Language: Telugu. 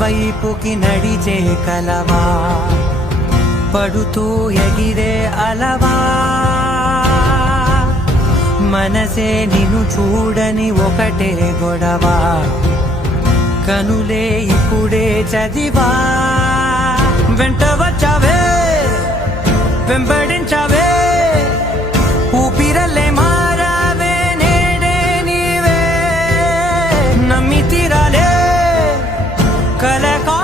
వైపుకి నడిచే కలవా పడుతూ ఎగిరే అలవా మనసే నిన్ను చూడని ఒకటే గొడవ కనులే ఇప్పుడే చదివా వెంట వచ్చావే వెంబడించావే ఊపిరల్లే మారావే నేడే నీవే నమ్మి తీరాలే కలకా